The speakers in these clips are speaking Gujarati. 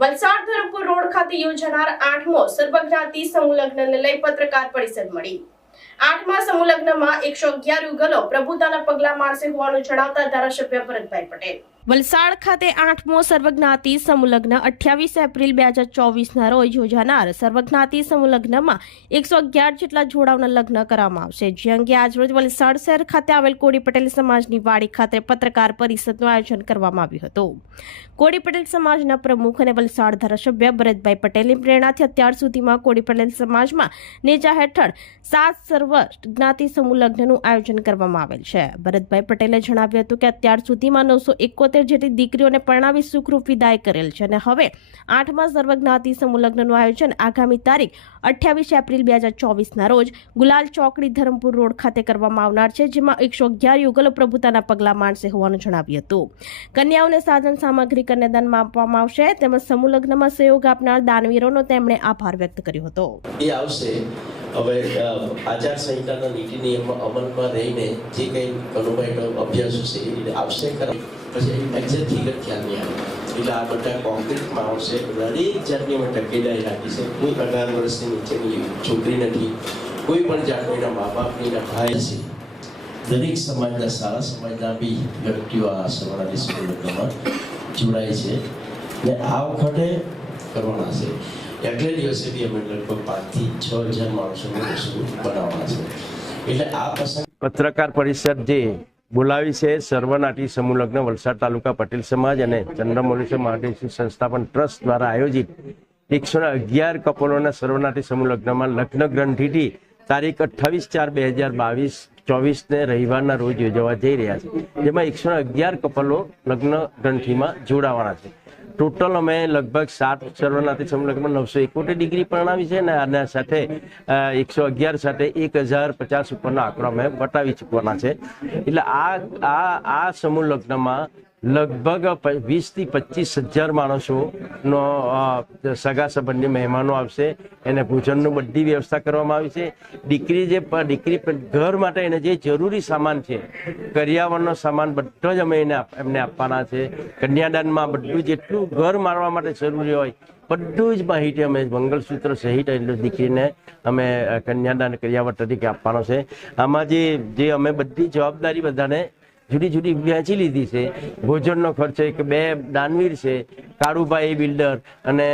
વલસાડ ધરમપુર રોડ ખાતે યોજાનાર 8મો સર્વજ્ઞાતિ સમૂહ લગ્નને લઈ પત્રકાર પરિષદ મળી। 8મા સમૂહ લગ્નમાં 111 યુગલો પ્રભુતાના પગલા મારશે હોવાનું જણાવતા ધારાસભ્ય ભરતભાઈ પટેલ। વલસાડ ખાતે 8મો સર્વજ્ઞાતિ સમૂહ લગ્ન 28 એપ્રિલ 2024ના રોજ યોજાનાર સર્વજ્ઞાતિ સમૂહ લગ્નમાં 111 જેટલા જોડાઓના લગ્ન કરવામાં આવશે। જે અંગે આજરોજ વલસાડ શહેર ખાતે આવેલ કોળી પટેલ સમાજની વાડી ખાતે પત્રકાર પરિષદનું આયોજન કરવામાં આવ્યું હતું। કોળી પટેલ સમાજના પ્રમુખ અને વલસાડ ધારાસભ્ય ભરતભાઈ પટેલની પ્રેરણાથી અત્યાર સુધીમાં કોળી પટેલ સમાજમાં નેજા હેઠળ 7 સર્વજ્ઞાતિ સમૂહ લગ્નનું આયોજન કરવામાં આવેલ છે। ભરતભાઈ પટેલે જણાવ્યું હતું કે અત્યાર સુધીમાં 971 જેટલી દીકરીઓને પરણાવી સુખરૂપ વિદાય કરેલ છે અને હવે 8મા સર્વજ્ઞાતિ સમૂહ લગ્નનું આયોજન આગામી તારીખ 28 એપ્રિલ 2024ના રોજ ગુલાલ ચોકડી ધરમપુર રોડ ખાતે કરવામાં આવનાર છે, જેમાં 111 યુગલો પ્રભુતાના પગલા માંડશે હોવાનું જણાવ્યું હતું। કન્યાઓને સાધન સામગ્રી કન્યાદાનમાં આપવામાં આવશે તેમજ સમૂહ લગ્નમાં સહયોગ આપનાર દાનવીરોનો તેમણે આભાર વ્યક્ત કર્યો હતો। એ આવશે હવે આચાર સંહિતાના નીતિ નિયમો અમલમાં રહીને જે કંઈ કનુભાઈનો અભ્યાસ છે એ રીતે આવશે ખરા, પછી એક્ઝેક્ટ ફિગર ખ્યાલ નહીં આવે એટલે આ બધા કોન્ક્રીટમાં આવશે। દરેક જાતની તકેદારી રાખી છે। કોઈ 18 વર્ષની નીચેની છોકરી નથી, કોઈ પણ જાતના મા બાપની ભાઈ છે। દરેક સમાજના સારા સમાજના બી વ્યક્તિઓ આ સવારની સ્કૂલમાં જોડાય છે ને આ વખતે કરવાના છે। એટલે દિવસે બી અમે લગભગ 5 થી 6,000 માણસોને બનાવવાના છે। એટલે આ પત્રકાર પરિષદ જે બોલાવી છે સર્વનાટી સમૂહ લગ્ન વલસાડ તાલુકા પટેલ સમાજ અને ચંદ્રમૌલીશ્વર મહાદેવજી સંસ્થાપન ટ્રસ્ટ દ્વારા આયોજિત 111 કપલોના સર્વનાટી સમૂહ લગ્નમાં લગ્ન ગ્રંથિથી તારીખ 28/4/2024 રવિવારના રોજ યોજવા જઈ રહ્યા છે, જેમાં 111 કપલો લગ્ન ગ્રંથિમાં જોડાવાના છે। ટોટલ અમે લગભગ 7 સર્વનાથી સમૂહ લગ્નમાં 971 ડિગ્રી પરણાવી છે અને આના સાથે 111 સાથે 1050 ઉપરનો આંકડો અમે બતાવી ચૂકવાના છે। એટલે આ સમૂહ લગ્નમાં લગભગ 20 થી 25,000 માણસોનો સગા સંબંધી મહેમાનો આવશે। એને ભોજનનું બધી વ્યવસ્થા કરવામાં આવી છે। દીકરી ઘર માટે એને જે જરૂરી સામાન છે, કરિયાવરનો સામાન બધો જ અમે એમને આપવાના છે। કન્યાદાનમાં બધું જેટલું ઘર મારવા માટે જરૂરી હોય બધું જ માહિતી અમે મંગળસૂત્ર સહિત દીકરીને અમે કન્યાદાન કરિયાવર તરીકે આપવાનો છે। આમાં જે અમે બધી જવાબદારી બધાને જુદી જુદી વહેંચી લીધી છે। ભોજનનો ખર્ચ એક 2 દાનવીર છે, કાળુભાઈ બિલ્ડર અને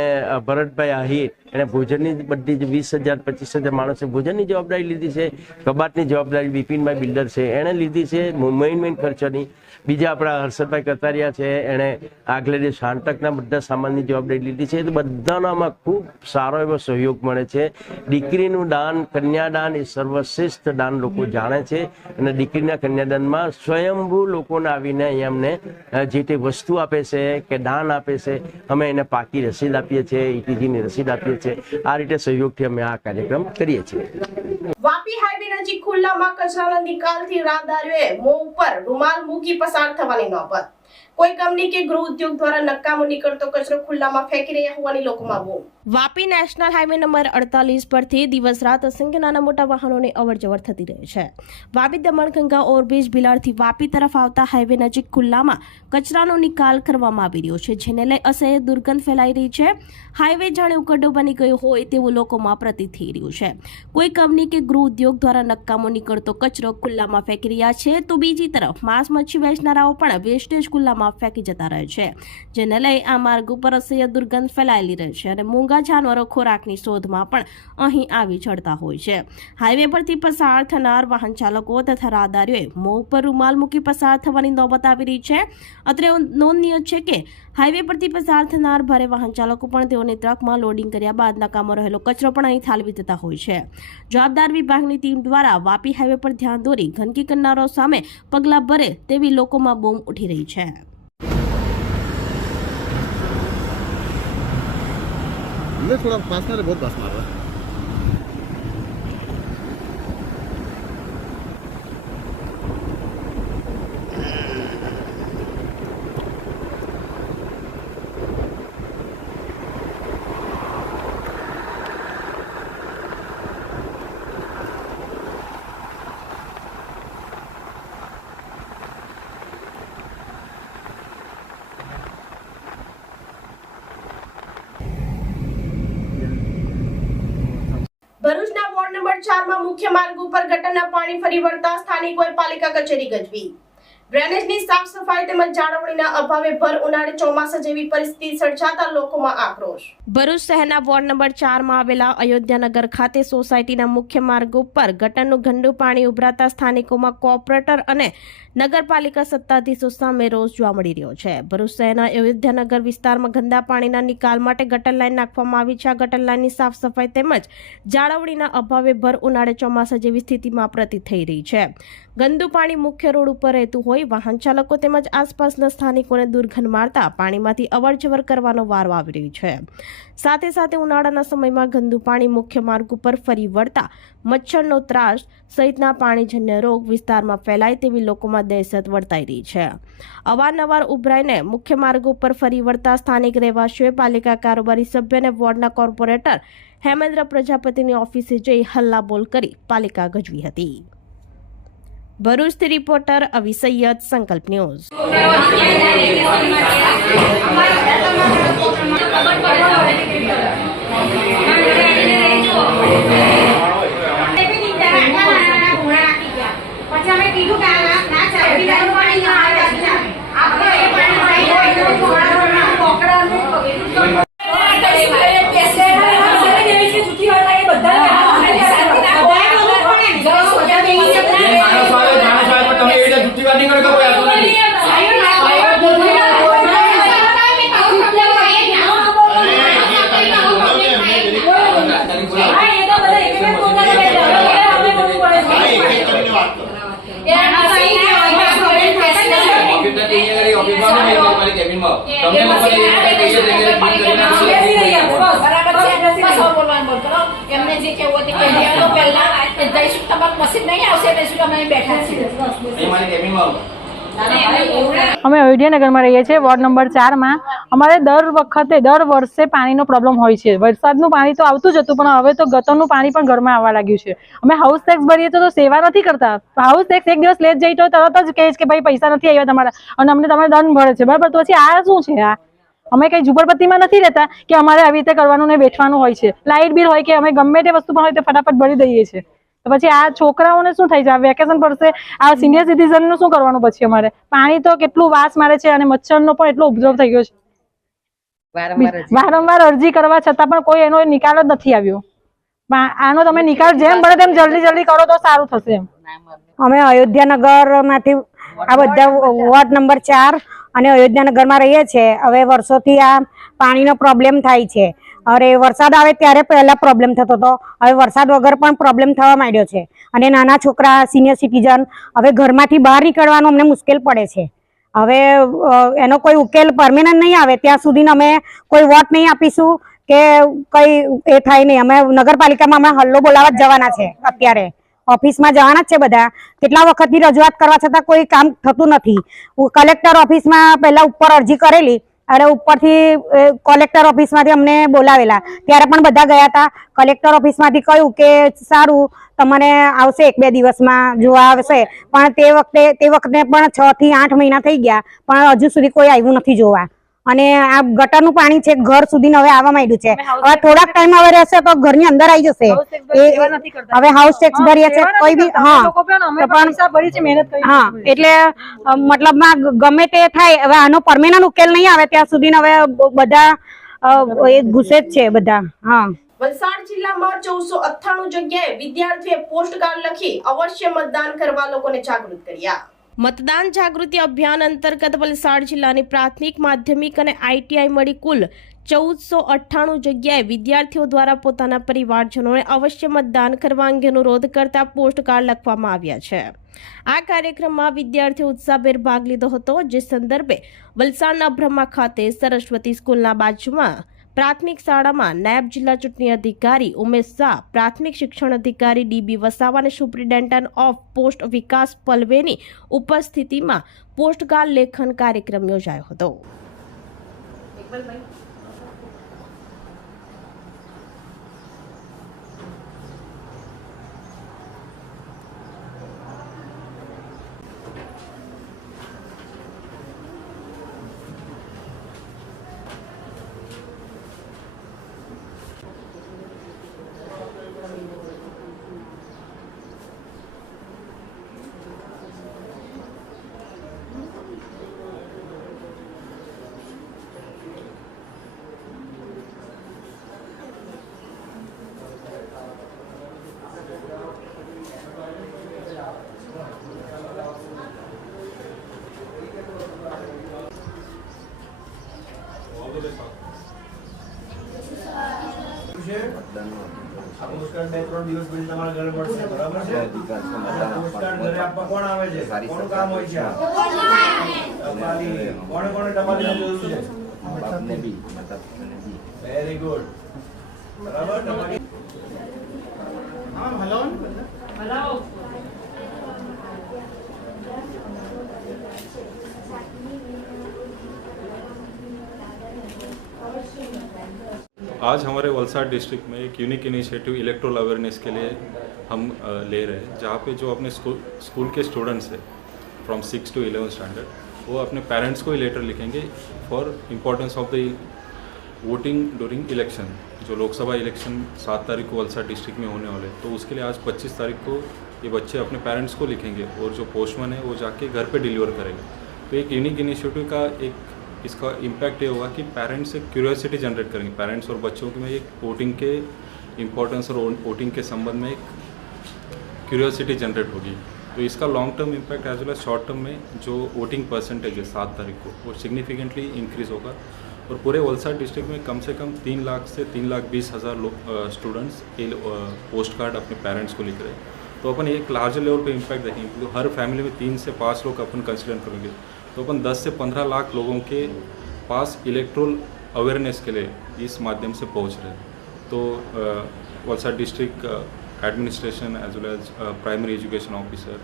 ભરતભાઈ આહિર, એને ભોજનની બધી 20,000-25,000 માણસે ભોજનની જવાબદારી લીધી છે। કબાટની જવાબદારી બિપિનભાઈ બિલ્ડર છે એણે લીધી છે મેઇન ખર્ચની। બીજા આપણા હર્ષદભાઈ કતારિયા છે, એણે આગલે દિવસ શાંતકના બધા સામાનની જવાબદારી લીધી છે। તો બધાનામાં ખૂબ સારો એવો સહયોગ મળે છે। દીકરીનું દાન, કન્યાદાન એ સર્વશ્રેષ્ઠ દાન લોકો જાણે છે અને દીકરીના કન્યાદાનમાં સ્વયંભૂ લોકોને આવીને અહીંયા અમને જે તે વસ્તુ આપે છે કે દાન આપે છે, અમે એને પાકી રસીદ આપીએ છીએ, ઈટીજીની રસીદ આપીએ છીએ। આ રીતે સહયોગથી અમે આ કાર્યક્રમ કરીએ છીએ। વાપી હાઈવે નજીક ખુલ્લામાં કચરાના નિકાલથી રાહદારીઓએ મોં ઉપર રૂમાલ મૂકી પસાર થવાની નોબત। કોઈ કંપની કે ગૃહ ઉદ્યોગ દ્વારા નકામો નીકળતો કચરો ખુલ્લામાં ફેંકી રહ્યા હોવાની લોકોમાં બૂમ। વાપી નેશનલ હાઈવે નંબર 48 પરથી દિવસ રાત અસંખ્ય નાના મોટા વાહનોની અવરજવર થતી રહે છે। વાપી દમણગંગા ઓવરબ્રિજ ભિલાડથી વાપી તરફ આવતા હાઈવે નજીક ખુલ્લામાં કચરાનો નિકાલ કરવામાં આવી રહ્યો છે, જેને લઈ અસહ્ય દુર્ગંધ ફેલાઈ રહી છે। હાઈવે જાણે ઉકરડો બની ગયો હોય તેવું લોકોમાં પ્રતીત થઈ રહ્યું છે। કોઈ કંપની કે ગૃહ ઉદ્યોગ દ્વારા નકામો નીકળતો કચરો ખુલ્લામાં ફેંકી રહ્યા છે, તો બીજી તરફ માંસ મચ્છી વેચનારાઓ પણ વેસ્ટેજ ખુલ્લામાં ફેંકી જતા રહે છે, જેને લઈ આ માર્ગ ઉપર અસહ્ય દુર્ગંધ ફેલાયેલી રહે છે અને મૂંગા જાનવરો ખોરાકની શોધમાં પણ અહીં આવી ચડતા હોય છે। હાઈવે પરથી પસાર થનાર વાહન ચાલકો તથા રાહદારીઓએ મોં ઉપર રૂમાલ મૂકી પસાર થવાની નોબત આવી રહી છે। અત્રે નોંધનીય છે કે હાઈવે પરથી પસાર થનાર ભારે વાહન ચાલકો પણ તેઓની ટ્રકમાં લોડિંગ કર્યા બાદ નકામો રહેલો કચરો પણ અહીં ઠાલવી દેતા હોય છે। જવાબદાર વિભાગની ટીમ દ્વારા વાપી હાઈવે પર ધ્યાન દોરી ગંદકી કરનારો સામે પગલાં ભરે તેવી લોકોમાં બૂમ ઉઠી રહી છે। थोड़ा पास में बहुत बस मार रहा है। વોર્ડ નંબર 4 માં મુખ્ય માર્ગ ઉપર ગટરના પાણી ફરી વળતા સ્થાનિકોએ પાલિકા કચેરી ગજવી. ડ્રેનેજની સાફ સફાઈ તેમજ જાળવણીના અભાવે ભર ઉનાળે ચોમાસા જેવી પરિસ્થિતિ સર્જાતા લોકોમાં આક્રોશ. ભરૂચ શહેરના વોર્ડ નંબર 4 માં આવેલા અયોધ્યાનગર ખાતે સોસાયટીના મુખ્ય માર્ગ ઉપર ગટરનું ગંદુ પાણી ઉભરાતા સ્થાનિકોમાં કોર્પોરેટર અને નગરપાલિકા સત્તાધીશો સામે રોષ જોવા મળી રહ્યો છે. ભરૂચ શહેરના અયોધ્યાનગર વિસ્તારમાં ગંદા પાણીના નિકાલ માટે ગટર લાઈન નાખવામાં આવી છે. આ ગટર લાઈનની સાફ સફાઈ તેમજ જાળવણીના અભાવે ભર ઉનાળે ચોમાસા જેવી સ્થિતિમાં પ્રતીત થઈ રહી છે. ગંદુ પાણી મુખ્ય રોડ ઉપર રહેતું હોય વાહન ચાલકો તેમજ આસપાસના સ્થાનિકોને દુર્ગંધ મારતા પાણીમાંથી અવરજવર કરવાનો વારો આવી રહ્યો છે. સાથે સાથે ઉનાળાના સમયમાં ગંદુ પાણી મુખ્ય માર્ગ ઉપર ફરી વળતા મચ્છરનો ત્રાસ સહિતના પાણીજન્ય રોગ વિસ્તારમાં ફેલાય તેવી લોકોમાં દહેશત વર્તાઈ રહી છે. અવારનવાર ઉભરાઈને મુખ્ય માર્ગ ઉપર ફરી વળતા સ્થાનિક રહેવાસીઓએ પાલિકા કારોબારી સભ્ય અને વોર્ડના કોર્પોરેટર હેમેન્દ્ર પ્રજાપતિની ઓફિસે જઈ હલ્લાબોલ કરી પાલિકા ગજવી હતી. ભરૂચથી રિપોર્ટર અવી સૈયદ, સંકલ્પ ન્યૂઝ. અમે અયોધ્યાનગરમાં રહીએ છીએ, વોર્ડ નંબર 4 માં. અમારે દર વર્ષે પાણીનો પ્રોબ્લેમ હોય છે. વરસાદનું પાણી તો આવતું જ હતું, પણ હવે તો ગટરનું પાણી પણ ઘરમાં આવવા લાગ્યું છે. અમે હાઉસ ટેક્સ ભરીએ તો સેવા નથી કરતા. હાઉસ ટેક્સ એક દિવસ લેટ જઈ તો તરત જ કહે છે કે ભાઈ પૈસા નથી આવ્યા તમારા, અને અમને તમે દંડ ભરે છે. બરાબર, તો પછી આ શું છે? આ અમે કઈ ઝુંપડપટ્ટીમાં નથી રહેતા કે અમારે આવી રીતે કરવાનું ને બેઠવાનું હોય છે. લાઇટ બિલ હોય કે અમે ગમે તે વસ્તુ પણ હોય તે ફટાફટ ભરી દઈએ છીએ. તો પછી આ છોકરાઓને શું થાય છે? આ વેકેશન પડશે, આ સિનિયર સિટીઝન નું શું કરવાનું પછી? અમારે પાણી તો કેટલું વાસ મારે છે અને મચ્છરનો પણ એટલો ઉપદ્રવ થઈ ગયો છે. વારંવાર અરજી કરવા છતાં પણ કોઈ એનો નિકાલ જ નથી આવ્યો. આનો તમે નિકાલ જેમ બને તેમ જલ્દી કરો તો સારું થશે એમ. અમે અયોધ્યાનગર માંથી આ બધા વોર્ડ નંબર 4 અને અયોધ્યાનગરમાં રહીએ છીએ. હવે વર્ષોથી આ પાણીનો પ્રોબ્લેમ થાય છે. અરે વરસાદ આવે ત્યારે પહેલા પ્રોબ્લેમ થતો હતો, હવે વરસાદ વગર પણ પ્રોબ્લેમ થવા માંડ્યો છે. અને નાના છોકરા, સિનિયર સિટીઝન, હવે ઘરમાંથી બહાર નીકળવાનું અમને મુશ્કેલ પડે છે. હવે એનો કોઈ ઉકેલ પરમેનન્ટ નહીં આવે ત્યાં સુધી અમે કોઈ વોટ નહીં આપીશું કે કઈ એ થાય નહીં. અમે નગરપાલિકામાં અમે હલ્લો બોલાવવા જ જવાના છે. અત્યારે ઓફિસમાં જવાના જ છે બધા. કેટલા વખતની રજૂઆત કરવા છતાં કોઈ કામ થતું નથી. કલેક્ટર ઓફિસમાં પહેલા ઉપર અરજી કરેલી, અને ઉપરથી કલેક્ટર ઓફિસમાંથી અમને બોલાવેલા, ત્યારે પણ બધા ગયા હતા. કલેક્ટર ઓફિસમાંથી કહ્યું કે સારું તમને આવશે 1-2 દિવસમાં જોવા આવશે, પણ તે વખતે પણ 6 થી 8 મહિના થઈ ગયા, પણ હજુ સુધી કોઈ આવ્યું નથી જોવા. અને આ ગટરનું પાણી છે ઘર સુધી હવે આવવા માંડ્યું છે. હવે થોડાક ટાઈમ હવે રહેશે તો ઘરની અંદર આવી જશે. હવે હાઉસ ટેક્સ ભરીએ છે કોઈ બી. હા, એટલે મતલબમાં ગમે તે થાય, હવે આનો પરમેનન્ટ ઉકેલ નહીં આવે ત્યાં સુધી હવે બધા ઘૂસે જ છે બધા. હા, વલસાડ જિલ્લામાં 498 જગ્યાએ વિદ્યાર્થીએ પોસ્ટકાર્ડ લખી અવશ્ય મતદાન કરવા લોકોને જાગૃત કર્યા. મતદાન જાગૃતિ અભિયાન અંતર્ગત વલસાડ જિલ્લાની પ્રાથમિક, માધ્યમિક અને આઈટીઆઈ મળી કુલ 1498 જગ્યાએ વિદ્યાર્થીઓ દ્વારા પોતાના પરિવારજનોને અવશ્ય મતદાન કરવા અંગે અનુરોધ કરતા પોસ્ટકાર્ડ લખવામાં આવ્યા છે. આ કાર્યક્રમમાં વિદ્યાર્થીઓ ઉત્સાહભેર ભાગ લીધો હતો, જે સંદર્ભે વલસાડના બ્રહ્મા ખાતે સરસ્વતી સ્કૂલના બાજુમાં પ્રાથમિક શાળામાં નાયબ જિલ્લા ચૂંટણી અધિકારી ઉમેશ શાહ, પ્રાથમિક શિક્ષણ અધિકારી ડીબી વસાવા અને સુપ્રિન્ટેન્ડન્ટ ઓફ પોસ્ટ વિકાસ પલવેની ઉપસ્થિતિમાં પોસ્ટકાર્ડ લેખન કાર્યક્રમ યોજાયો હતો. છે આ પોસ્ટકાર્ડ 2-3 દિવસ પછી તમારા ઘરે મળશે બરાબર છે પોસ્ટકાર્ડ ઘરે આપવા કોણ આવે છે કોનું કામ હોય છે કોને કોને ટપાલીની જરૂર છે વેરી ગુડ બરાબર ટપાલી હા હેલો आज हमारे वलसाड डिस्ट्रिक्ट में एक यूनिक इनिशिएटिव इलेक्ट्रल अवेयरनेस के लिए हम ले रहे हैं, जहाँ पे जो अपने स्कूल के स्टूडेंट्स हैं फ्रॉम 6 to 11 स्टैंडर्ड, वो अपने पेरेंट्स को ही लेटर लिखेंगे for importance of the voting during election. जो लोकसभा इलेक्शन 7 तारीख को वलसाड डिस्ट्रिक्ट में होने वाले, तो उसके लिए आज 25 तारीख को ये बच्चे अपने पेरेंट्स को लिखेंगे और जो पोस्टमैन है वो जाके घर पे डिलीवर करेगा। तो एक यूनिक इनिशिएटिव का एक इसका इम्पैक्ट ये होगा कि पेरेंट्स एक क्यूरियोसिटी जनरेट करेंगे, पेरेंट्स और बच्चों में एक वोटिंग के इम्पोर्टेंस और वोटिंग के संबंध में एक क्यूरियोसिटी जनरेट होगी। तो इसका long term impact as well as short term में जो वोटिंग परसेंटेज है 7 तारीख को वो सिग्निफिकेंटली इंक्रीज़ होगा और पूरे वलसाड डिस्ट्रिक्ट में कम से कम 3 लाख से 3,20,000 स्टूडेंट्स पोस्ट कार्ड अपने पेरेंट्स को लिख रहे हैं। तो अपन एक लार्जर लेवल पे इम्पैक्ट देखेंगे, तो हर फैमिली में 3 से 5 लोग अपन कंसिडर करेंगे, तो अपन 10 से 15 लाख लोगों के पास इलेक्ट्रल अवेयरनेस के लिए इस माध्यम से पहुंच रहे हैं। तो Valsad district administration as well as primary education officer,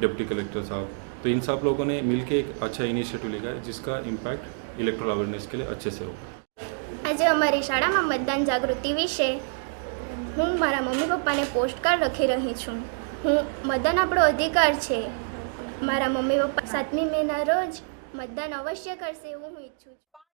deputy collector साहब, तो इन सब लोगों ने मिलकर एक अच्छा इनिशिएटिव लिया है जिसका इम्पैक्ट इलेक्ट्रल अवेयरनेस के लिए अच्छे से होगा। आज अमरी शाला में मतदान जागृति विषे हूँ मारा मम्मी पप्पा ने पोस्टकार्ड लखी रही छूँ। हूँ मतदान आपणो अधिकार है, मारा मम्मी पप्पा 7મી મેના રોજ मतदान अवश्य करशे एवुं हूँ इच्छुं छुं।